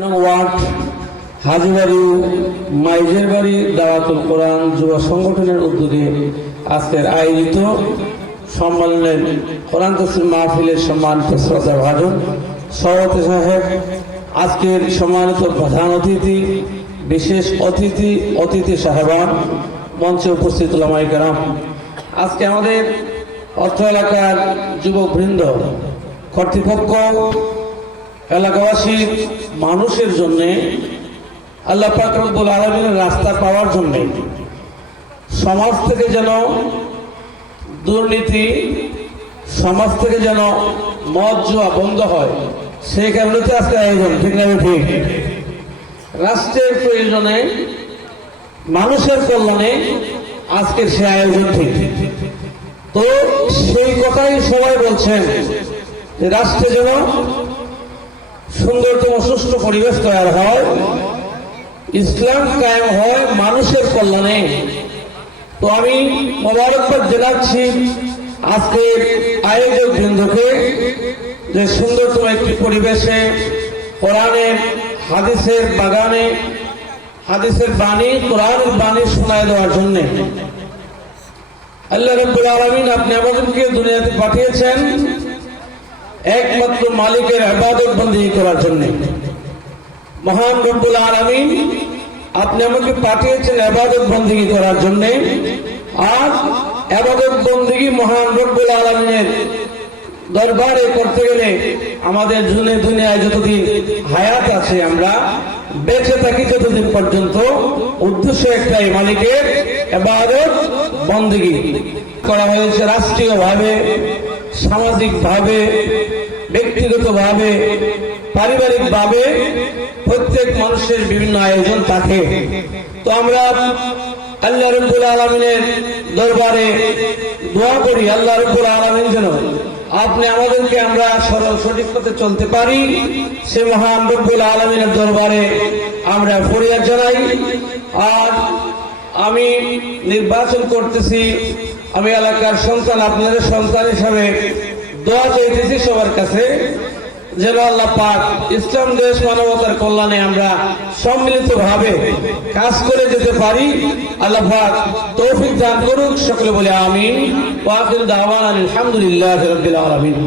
Word Hajibari মাইজের বাড়ি দাওয়াতুল কোরআন যুব সংগঠনের উদ্যোগে আজকের আয়োজিত সম্মেলনের কোরআন তাফসীর মাহফিলের সম্মানিত শ্রদ্ধাভাজন সভাপতি সাহেব, আজকের সম্মানিত প্রধান অতিথি, বিশেষ অতিথি সাহেবান, মঞ্চে উপস্থিত উলামায়ে কেরাম, আজকে আমাদের অর্থ এলাকার যুবকবৃন্দ, কর্তৃপক্ষ, এলাকাবাসীর মানুষের জন্য আল্লাহ পাক রব্বুল আলামিনের রাস্তা পাওয়ার জন্য সমাজ থেকে যেন দুর্নীতি, সমাজ থেকে যেন মদ জুয়া বন্ধ হয়, সেই কারণে তো আজকে আয়োজন, ঠিক না? ঠিক। রাষ্ট্রের প্রয়োজনে, মানুষের কল্যাণে আজকের সে আয়োজন ঠিক। তো সেই কথাই সবাই বলছেন যে রাষ্ট্রে যেন সুন্দরতম সুষ্ঠু পরিবেশ তৈরি হয়, ইসলাম কায়েম হয় মানুষের কল্যাণে। তো আমি মোবারকবাদ জানাচ্ছি আজকের আয়োজক বৃন্দকে যে সুন্দরতম একটি পরিবেশে কোরআনের হাদিসের বাগানে হাদিসের বাণী, কোরআনের বাণী শোনায় দেওয়ার জন্য। আল্লাহ রাব্বুল আলামিন আপনি আমাদেরকে দুনিয়াতে পাঠিয়েছেন একমাত্র মালিকের ইবাদত বন্দেগী করার জন্য। মহান রব্বুল আলামিন আপনি আমাকে পাঠিয়েছেন ইবাদত বন্দেগী করার জন্য। আর ইবাদত বন্দেগী মহান রব্বুল আলামিনের দরবারে করতে গেলে আমাদের দুনিয়ায় যতদিন হায়াত আছে, আমরা বেঁচে থাকি যতদিন পর্যন্ত, উদ্দেশ্য একটাই, মালিকের ইবাদত বন্দেগী করা হয়েছে। রাষ্ট্রীয়ভাবে, সামাজিকভাবে, ব্যক্তিগতভাবে, পারিবারিকভাবে প্রত্যেক মানুষের বিভিন্ন আয়োজন থাকে। তো আমরা আল্লাহ রাব্বুল আলামিনের দরবারে দোয়া করি, আল্লাহ রাব্বুল আলামিন যেন আপনি আমাদেরকে আমরা সরল সঠিক পথে চলতে পারি, সে মহান রব্বুল আলামিনের দরবারে আমরা ফরিয়াদ জানাই। আর আমি নির্বাচন করতেছি, আমি এলাকার সন্তান, আপনাদের সন্তান হিসাবে দোয়া চাইতেছি সবার কাছে যেন আল্লাহ পাক ইসলাম দেশ মানবতার কল্যাণে আমরা সম্মিলিতভাবে কাজ করে যেতে পারি। আল্লাহ পাক তৌফিক দান করুক। সকলে বলে আমিন। ওয়া আখিরু দাওয়ানা আলহামদুলিল্লাহি রাব্বিল আলামিন।